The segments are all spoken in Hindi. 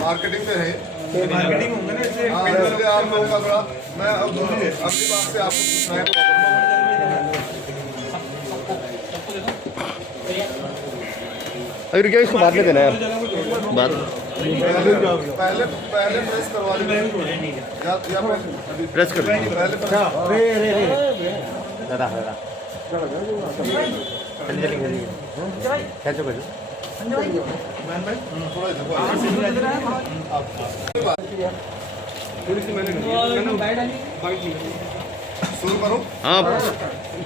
मार्केटिंग पे है, मार्केटिंग होंगे ना इसलिए हाँ, इसलिए आप लोगों का थोड़ा मैं अब अगली बात से आपको पूछना है। अगर क्या इसको बाद में देना है बात पहले प्रेस करवा लीजिए या प्रेस कर पहले दादा दादा कैचो कैचो शुरू करूँ। हाँ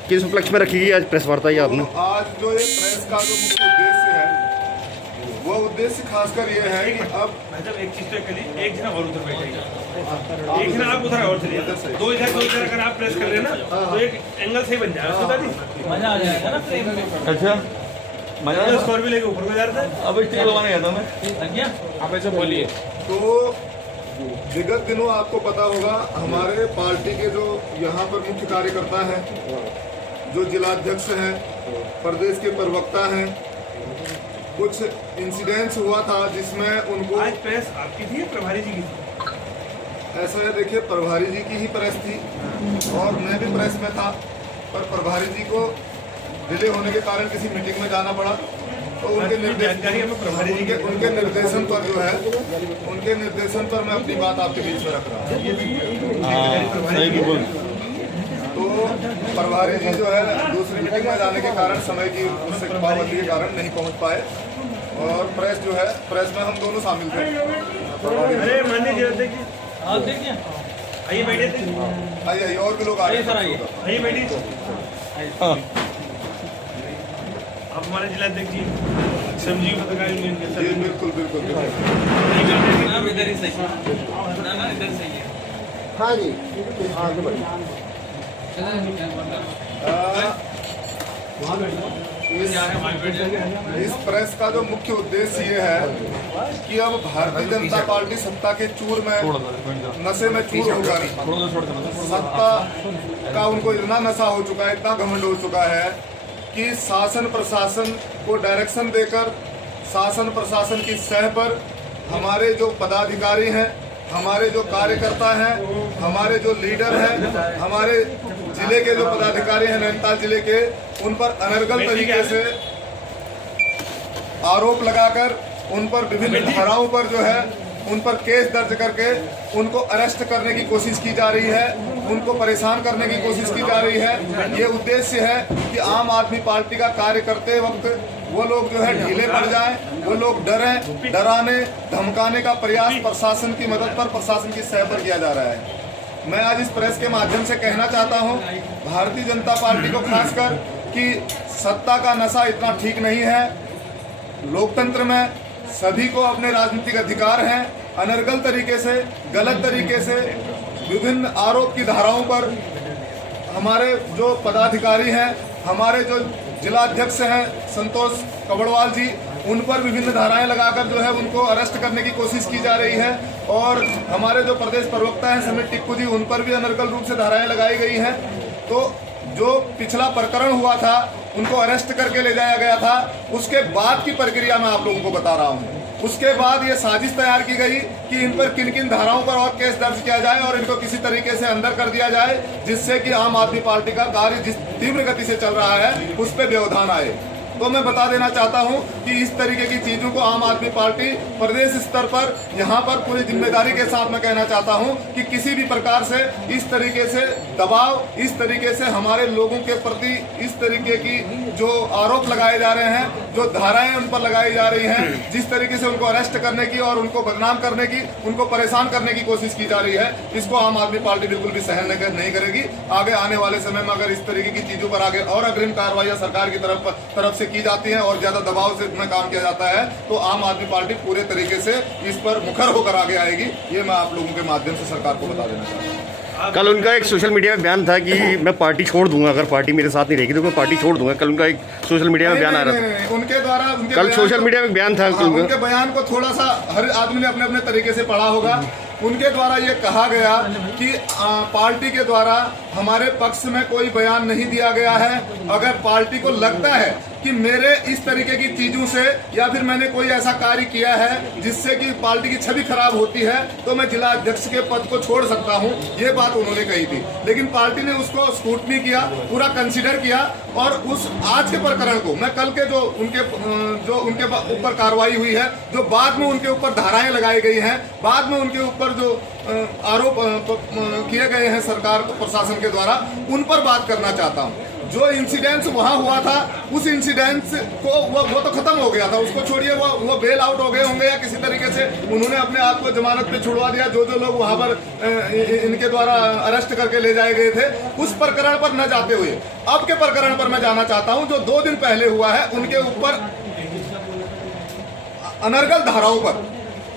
किस उपलक्ष्य में रखी आज प्रेस वार्ता ये आपने? आज जो ये प्रेस का जो मुख्य उद्देश्य है वो उद्देश्य खासकर ये है कि अब एक चीज तो एक जना और उधर बैठेगा, एक जना आप उधर और चलिए, दो इधर अगर आप प्रेस कर रहे हैं ना तो एक एंगल सही बन जाएगा, मजा आ जाएगा ना फ्रेम में। अच्छा मजा स्कोर भी लेके ऊपर को जा रहा था। अब स्टिक लगाने गया था मैं। आप ऐसे बोलिए। तो विगत दिनों आपको पता होगा हमारे पार्टी के जो यहाँ पर मुख्य कार्यकर्ता हैं, जो जिलाध्यक्ष हैं, प्रदेश के प्रवक्ता हैं, कुछ इंसिडेंट्स हुआ था जिसमें उनको आज प्रेस आपकी थी प्रभारी जी की थी? ऐसा है, देखिए प्रभारी जी की ही प्रेस थी और मैं भी प्रेस में था, पर प्रभारी जी को डिले होने के कारण किसी मीटिंग में जाना पड़ा, तो उनके निर्देशन पर जो है उनके निर्देशन पर मैं अपनी बात आपके बीच में रख रहा हूँ। तो प्रभारी जी जो है दूसरी मीटिंग में जाने के कारण समय की पाबंदी के कारण नहीं पहुंच पाए और प्रेस जो है प्रेस में हम दोनों शामिल थे। अरे माननीय जी देखिए, आप देखिए, आइए बैठिए, आइए और भी लोग आइए सर, आइए बैठिए। आप हमारे जिलाध्यक्ष जी संजीव पत्रकार यूनियन के सर। बिल्कुल बिल्कुल इधर ही सही, इधर सही है। हाँ जी, आगे बढ़िए। इस प्रेस का जो मुख्य उद्देश्य ये है कि अब भारतीय जनता पार्टी सत्ता के चूर में नशे में चूर होकर सत्ता का उनको इतना नशा हो चुका है, इतना घमंड हो चुका है कि शासन प्रशासन को डायरेक्शन देकर शासन प्रशासन की सह पर हमारे जो पदाधिकारी हैं, हमारे जो कार्यकर्ता हैं, हमारे जो लीडर हैं, हमारे जिले के जो पदाधिकारी हैं नैनीताल जिले के, उन पर अनर्गल तरीके से आरोप लगाकर उन पर विभिन्न धाराओं पर जो है उन पर केस दर्ज करके उनको अरेस्ट करने की कोशिश की जा रही है, उनको परेशान करने की कोशिश की जा रही है। ये उद्देश्य है कि आम आदमी पार्टी का कार्य करते वक्त वो लोग जो है ढीले पड़ जाएं, वो लोग डरें, डराने धमकाने का प्रयास प्रशासन की मदद पर, प्रशासन की सह पर किया जा रहा है। मैं आज इस प्रेस के माध्यम से कहना चाहता हूं भारतीय जनता पार्टी को खासकर कि सत्ता का नशा इतना ठीक नहीं है। लोकतंत्र में सभी को अपने राजनीतिक अधिकार हैं। अनर्गल तरीके से, गलत तरीके से विभिन्न आरोप की धाराओं पर हमारे जो पदाधिकारी हैं, हमारे जो जिलाध्यक्ष हैं संतोष कबड़वाल जी, उन पर विभिन्न धाराएं लगाकर जो है उनको अरेस्ट करने की कोशिश की जा रही है और हमारे जो प्रदेश प्रवक्ता हैं समीर टिक्कू जी, उन पर भी अनर्गल रूप से धाराएं लगाई गई हैं। तो जो पिछला प्रकरण हुआ था उनको अरेस्ट करके ले जाया गया था, उसके बाद की प्रक्रिया मैं आप लोगों को बता रहा हूँ। उसके बाद ये साजिश तैयार की गई कि इन पर किन किन धाराओं पर और केस दर्ज किया जाए और इनको किसी तरीके से अंदर कर दिया जाए जिससे कि आम आदमी पार्टी का कार्य जिस तीव्र गति से चल रहा है उस पर व्यवधान आए। तो मैं बता देना चाहता हूं कि इस तरीके की चीजों को आम आदमी पार्टी प्रदेश स्तर पर यहां पर पूरी जिम्मेदारी के साथ मैं कहना चाहता हूं कि किसी भी प्रकार से इस तरीके से दबाव, इस तरीके से हमारे लोगों के प्रति इस तरीके की जो आरोप लगाए जा रहे हैं, जो धाराएं उन पर लगाई जा रही हैं, जिस तरीके से उनको अरेस्ट करने की और उनको बदनाम करने की, उनको परेशान करने की कोशिश की जा रही है, इसको आम आदमी पार्टी बिल्कुल भी सहन नहीं करेगी। आगे आने वाले समय में अगर इस तरीके की चीजों पर आगे और अग्रिम कार्रवाई सरकार की तरफ से की जाती है और ज्यादा दबाव से इतना काम किया जाता है तो आम आदमी पार्टी पूरे तरीके से इस पर मुखर होकर आगे आएगी। ये मैं आप लोगों के माध्यम से सरकार को बता देना चाहता हूँ। कल उनका एक सोशल मीडिया में बयान था कि मैं पार्टी छोड़ दूंगा, अगर पार्टी मेरे साथ नहीं रहेगी तो मैं पार्टी छोड़ दूंगा। कल उनका एक सोशल मीडिया में बयान आ रहा था उनके द्वारा, कल सोशल मीडिया में बयान था उनके बयान को थोड़ा सा हर आदमी ने अपने अपने तरीके से पढ़ा होगा। उनके द्वारा ये कहा गया कि पार्टी के द्वारा हमारे पक्ष में कोई बयान नहीं दिया गया है। अगर पार्टी को लगता है कि मेरे इस तरीके की चीजों से या फिर मैंने कोई ऐसा कार्य किया है जिससे कि पार्टी की छवि खराब होती है तो मैं जिला अध्यक्ष के पद को छोड़ सकता हूं, ये बात उन्होंने कही थी। लेकिन पार्टी ने उसको स्क्रूटनी किया, पूरा कंसीडर किया और उस आज के प्रकरण को मैं कल के जो उनके ऊपर कार्रवाई हुई है, जो बाद में उनके ऊपर धाराएं लगाई गई हैं, बाद में उनके ऊपर जो आरोप किए गए हैं सरकार प्रशासन के द्वारा, उन पर बात करना चाहता हूं। जो इंसिडेंट्स वहां हुआ था उस इंसिडेंट्स को वो तो खत्म हो गया था, उसको छोड़िए, वो बेल आउट हो गए होंगे या किसी तरीके से उन्होंने अपने आप को जमानत पे छुड़वा दिया। जो लोग वहां पर इनके द्वारा अरेस्ट करके ले जाए गए थे, उस प्रकरण पर न जाते हुए अब के प्रकरण पर मैं जाना चाहता हूं जो 2 दिन पहले हुआ है। उनके ऊपर अनर्गल धाराओं पर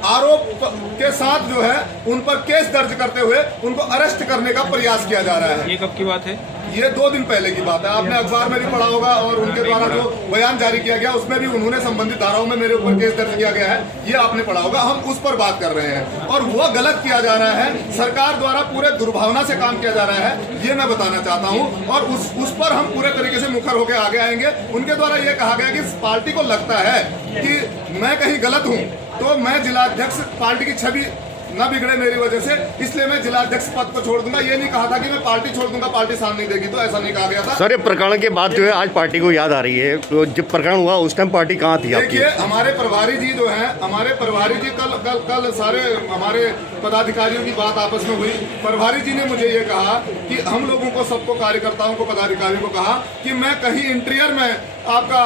आरोप के साथ जो है उन पर केस दर्ज करते हुए उनको अरेस्ट करने का प्रयास किया जा रहा है। ये कब की बात है? ये 2 दिन पहले की बात है। आपने अखबार में भी पढ़ा होगा और उनके द्वारा जो बयान जारी किया गया उसमें भी उन्होंने संबंधित धाराओं में मेरे ऊपर केस दर्ज किया गया है, ये आपने पढ़ा होगा। हम उस पर बात कर रहे हैं और वो गलत किया जा रहा है, सरकार द्वारा पूरे दुर्भावना से काम किया जा रहा है, ये मैं बताना चाहता हूँ। और उस पर हम पूरे तरीके से मुखर होकर आगे आएंगे। उनके द्वारा ये कहा गया कि पार्टी को लगता है कि मैं कहीं गलत हूँ तो मैं जिलाध्यक्ष, पार्टी की छवि न बिगड़े मेरी वजह से, इसलिए मैं जिलाध्यक्ष पद को छोड़ दूंगा। ये नहीं कहा था कि मैं पार्टी छोड़ दूंगा, पार्टी साथ नहीं देगी, तो ऐसा नहीं कहा गया था। सर, ये प्रकरण के बाद जो है आज पार्टी को याद आ रही है, तो जब प्रकरण हुआ उस टाइम पार्टी कहाँ थी आपकी? देखिए, हमारे प्रभारी जी जो हैं, हमारे प्रभारी जी कल सारे हमारे पदाधिकारियों की बात आपस में हुई। प्रभारी जी ने मुझे ये कहा कि हम लोगों को, सबको, कार्यकर्ताओं को, पदाधिकारियों को कहा कि मैं कहीं इंटीरियर में आपका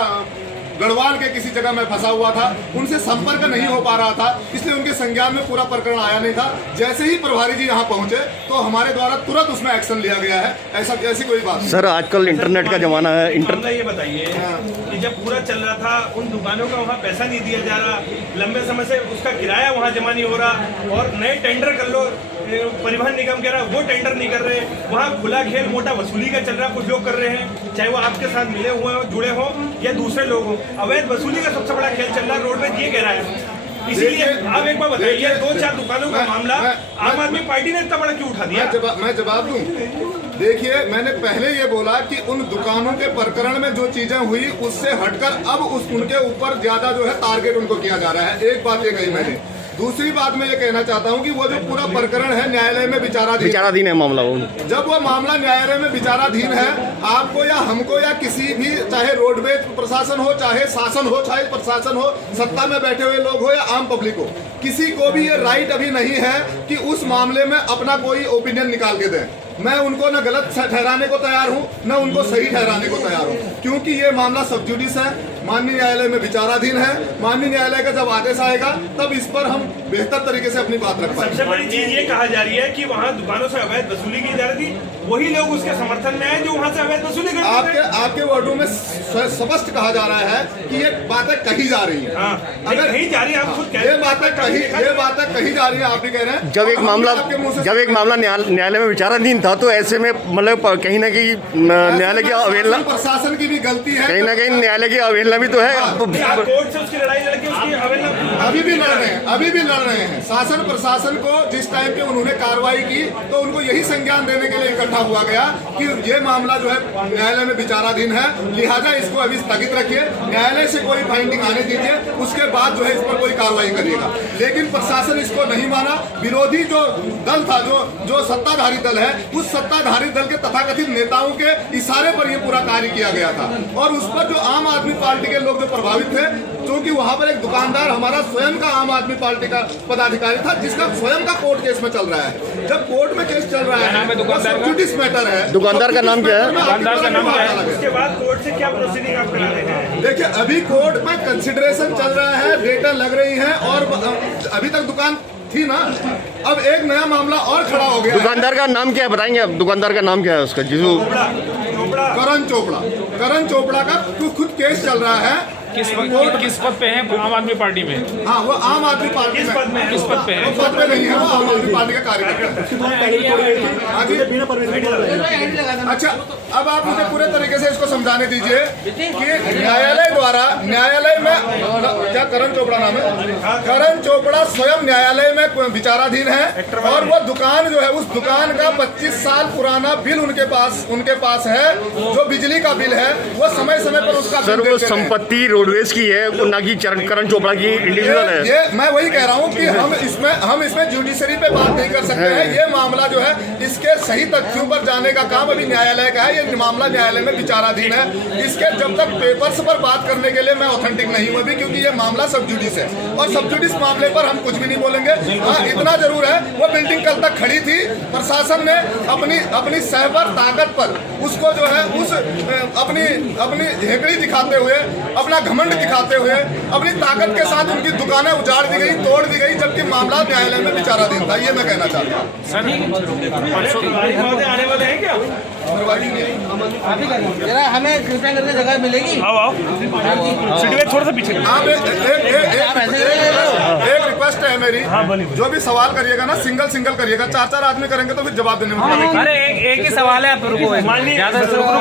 गढ़वाल के किसी जगह में फंसा हुआ था, उनसे संपर्क नहीं हो पा रहा था, इसलिए उनके संज्ञान में पूरा प्रकरण आया नहीं था। जैसे ही प्रभारी जी यहाँ पहुंचे तो हमारे द्वारा तुरंत उसमें एक्शन लिया गया है। ऐसी कोई बात नहीं। सर, आजकल इंटरनेट का जमाना है। ये बताइए कि जब पूरा चल रहा था उन दुकानों का वहाँ पैसा नहीं दिया जा रहा, लंबे समय से उसका किराया वहाँ जमा नहीं हो रहा और नए टेंडर कर लो, परिवहन निगम कह रहा है वो टेंडर नहीं कर रहे, वहाँ खुला खेल मोटा वसूली का चल रहा, कुछ लोग कर रहे हैं, चाहे वो आपके साथ मिले हुए हो, जुड़े हो या दूसरे लोग हो। अवैध वसूली का सबसे बड़ा खेल चल रहा है, रोडवेज ये कह रहा है। इसीलिए आप एक बार बताइए, 2-4 दुकानों का मामला आम आदमी पार्टी ने इतना बड़ा क्यों उठा दिया? मैं जवाब दूं। देखिए, मैंने पहले ये बोला कि उन दुकानों के प्रकरण में जो चीजें हुई उससे हटकर अब उनके ऊपर ज्यादा जो है टारगेट उनको किया जा रहा है। एक बात ये कही मैंने। दूसरी बात मैं ये कहना चाहता हूँ कि वो जो पूरा प्रकरण है न्यायालय में विचाराधीन है मामला। वो जब वो मामला न्यायालय में विचाराधीन है, आपको या हमको या किसी भी, चाहे रोडवेज प्रशासन हो, चाहे शासन हो, चाहे प्रशासन हो, सत्ता में बैठे हुए लोग हो या आम पब्लिक हो, किसी को भी ये राइट अभी नहीं है कि उस मामले में अपना कोई ओपिनियन निकाल के दें। मैं उनको न गलत ठहराने को तैयार हूं, न उनको सही ठहराने को तैयार हूं, क्योंकि ये मामला सब जुडिस है, माननीय न्यायालय में विचाराधीन है। माननीय न्यायालय का जब आदेश आएगा तब इस पर हम बेहतर तरीके से अपनी बात रख पाएंगे। सबसे बड़ी चीज ये कहा जा रही है कि वहाँ दुकानों से अवैध वसूली की जा रही थी, वही लोग उसके समर्थन में आए जो वहाँ से अवैध वसूली करते थे। आपके वर्डों में स्पष्ट कहा जा रहा है कि ये बातें कही जा रही हैं। अगर कहीं जा रही है, आप खुद कह रहे हैं, ये बातें कही जा रही है, आप भी कह रहे हैं। जब एक मामला न्यायालय में विचाराधीन था तो ऐसे में मतलब कहीं ना कहीं न्यायालय की अवहेलना, प्रशासन की भी गलती है, कहीं ना कहीं न्यायालय की अवहेलना भी तो है। कोर्ट से उसकी लड़ाई लड़के उसकी अवहेलना अभी भी लड़ रहे हैं। शासन प्रशासन को जिस टाइम पे उन्होंने कार्रवाई की तो उनको यही संज्ञान देने के लिए इकट्ठा हुआ गया कि ये मामला जो है न्यायालय में विचाराधीन है, लिहाजा इसको अभी स्थगित रखिए, न्यायालय से कोई फाइंडिंग आने दीजिए, उसके बाद जो है इस पर कोई कार्रवाई करिएगा। लेकिन प्रशासन इसको नहीं माना। विरोधी जो दल था, जो सत्ताधारी दल है, उस सत्ताधारी दल के तथाकथित नेताओं के इशारे पर यह पूरा कार्य किया गया था और उस पर जो आम आदमी पार्टी के लोग जो प्रभावित थे, क्योंकि वहां पर एक दुकानदार हमारा स्वयं का आम आदमी पार्टी का पदाधिकारी था जिसका स्वयं का कोर्ट केस में चल रहा है। जब कोर्ट में केस चल रहा है, जुडिस मैटर है। दुकानदार का नाम क्या है? दुकानदार का नाम क्या है? उसके बाद कोर्ट से क्या प्रोसीडिंग आप करा रहे हैं? देखिए, अभी कोर्ट में कंसिडरेशन चल रहा है, डेटा लग रही है और अभी तक दुकान थी ना, अब एक नया मामला और खड़ा हो गया। दुकानदार का नाम क्या है बताएंगे आप? दुकानदार का नाम क्या है उसका? जिसको करण चोपड़ा का खुद केस चल रहा है किस पद पे हैं आम आदमी पार्टी में? हाँ, वो आम आदमी पार्टी किस पद में है? किस पद पे वो है? पद पे नहीं है, वो आम आदमी पार्टी का कार्यकर्ता है। हाँ जी। अच्छा, अब आप मुझे पूरे तरीके से इसको समझाने दीजिए कि न्यायालय में क्या करण चोपड़ा नाम है, करण चोपड़ा स्वयं न्यायालय में विचाराधीन है और वो दुकान जो है, उस दुकान का 25 साल पुराना बिल उनके पास है, जो बिजली का बिल है, वो समय समय पर उसका सर बिल वो देते हैं। संपत्ति रोडवेज की है, वो ना कि करण चोपड़ा की इंडिविजुअल है। ये मैं वही कह रहा हूँ कि हम इसमें जुडिशरी पे बात नहीं कर सकते हैं। ये मामला जो है, इसके सही तथ्यों पर जाने का काम अभी न्यायालय का है। ये मामला न्यायालय में विचाराधीन है। इसके जब तक पेपर्स पर बात करने के लिए मैं ऑथेंटिक नहीं हूँ अभी, क्योंकि ये मामला सब जुडिस है और सब जुडिस मामले पर हम कुछ भी नहीं बोलेंगे। हाँ, इतना जरूर है, वो बिल्डिंग कल तक खड़ी थी, प्रशासन ने अपनी सहबर ताकत पर उसको जो है, उस अपनी हेकड़ी दिखाते हुए, अपना घमंड दिखाते हुए, अपनी ताकत के साथ उनकी दुकानें उजाड़ दी गई, तोड़ दी गई, जबकि मामला न्यायालय में विचाराधीन था। ये मैं कहना चाहता हूँ। आने वाले हैं क्या? जरा हमें कृपया करके जगह मिलेगी। आओ सिटी में थोड़ा सा पीछे। आप एक रिक्वेस्ट है मेरी, जो भी सवाल करिएगा ना, सिंगल करिएगा। 4 आदमी करेंगे तो फिर जवाब देने में अरे एक ही सवाल है, आप रुको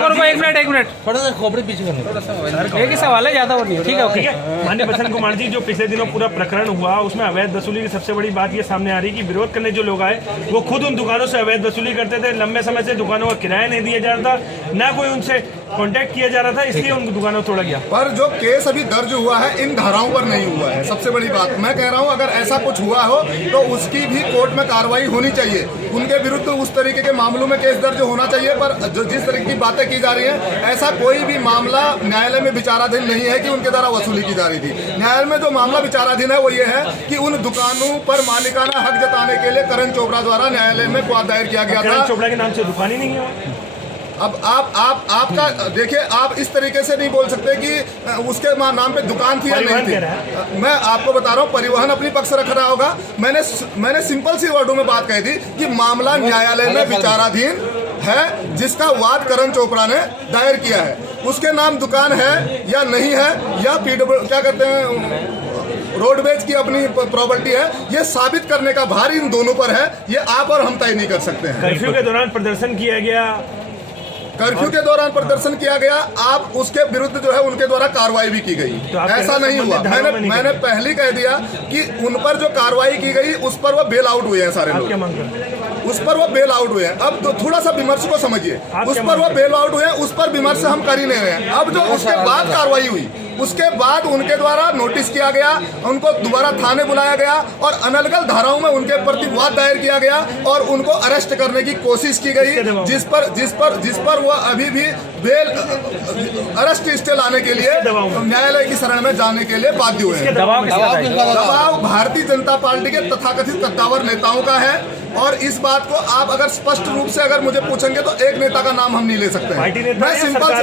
रुको 1 मिनट थोड़ा सा खोपड़ी पीछे करना। एक ही सवाल है, ज्यादा वो नहीं है। ठीक है, ओके। माननीय बसंत कुमार जी, जो पिछले दिनों पूरा प्रकरण हुआ, उसमें अवैध वसूली की सबसे बड़ी बात ये सामने आ रही है कि विरोध करने जो लोग आए, वो खुद उन दुकानों से अवैध वसूली करते थे। लंबे समय से दुकानों का किराया नहीं दिया जा रहा था, ना कोई उनसे कांटेक्ट किया जा रहा था, इसलिए उन दुकानों को तोड़ा गया। पर जो केस अभी दर्ज हुआ है, इन धाराओं पर नहीं हुआ है। सबसे बड़ी बात मैं कह रहा हूं, अगर ऐसा कुछ हुआ हो तो उसकी भी कोर्ट में कार्रवाई होनी चाहिए। उनके विरुद्ध उस तरीके के मामलों में केस दर्ज होना चाहिए। पर जो जिस तरह की बातें की जा रही हैं, ऐसा कोई भी मामला न्यायालय में विचाराधीन नहीं है कि उनके द्वारा वसूली की जा रही थी। न्यायालय में जो मामला विचाराधीन है वो ये है कि उन दुकानों पर मालिकाना हक जताने के लिए करण चोपड़ा द्वारा न्यायालय में वाद दायर किया गया करण था। चोपड़ा के नाम से दुकान ही नहीं है। अब आपका देखिए, आप इस तरीके से नहीं बोल सकते कि उसके नाम पे दुकान थी या नहीं थी। मैं आपको बता रहा हूँ, परिवहन अपनी पक्ष रख रहा होगा। मैंने सिंपल सी वर्डों में बात कही थी कि मामला न्यायालय में विचाराधीन है, जिसका वाद करण चोपड़ा ने दायर किया है। उसके नाम दुकान है या नहीं है, या क्या कहते हैं, रोडवेज की अपनी प्रॉपर्टी है, ये साबित करने का भार इन दोनों पर है। ये आप और हम तय नहीं कर सकते हैं। कर्फ्यू के दौरान प्रदर्शन किया गया, कर्फ्यू के दौरान प्रदर्शन किया गया, आप उसके विरुद्ध जो है उनके द्वारा कार्रवाई भी की गई। तो ऐसा नहीं हुआ। मैंने पहले कह दिया कि उन पर जो कार्रवाई की गई, उस पर वो बेल आउट हुए हैं सारे लोग। क्या मांग करते हैं? उस पर वो बेल आउट हुए हैं। अब तो थोड़ा सा विमर्श को समझिए। उस पर वो बेल आउट हुए हैं, उस पर विमर्श हम कर ही नहीं रहे हैं। अब जो उसके बाद कार्रवाई हुई, उसके बाद उनके द्वारा नोटिस किया गया, उनको दोबारा थाने बुलाया गया और अनलगल धाराओं में उनके प्रति वाद दायर किया गया और उनको अरेस्ट करने की कोशिश की गई, जिस पर वो अभी भी बेल अरेस्ट स्टे लाने के लिए न्यायालय की शरण में जाने के लिए बाध्य हुए हैं। दबाव भारतीय जनता पार्टी के तथाकथित कद्दावर नेताओं का है और इस बात को आप अगर स्पष्ट रूप से अगर मुझे पूछेंगे तो एक नेता का नाम हम नहीं ले सकते हैं।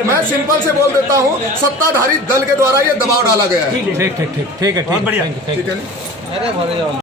मैं सिंपल से बोल देता हूँ, सत्ताधारी दल के द्वारा ये दबाव डाला गया है। ठीक है, बहुत बढ़िया। ठीक है।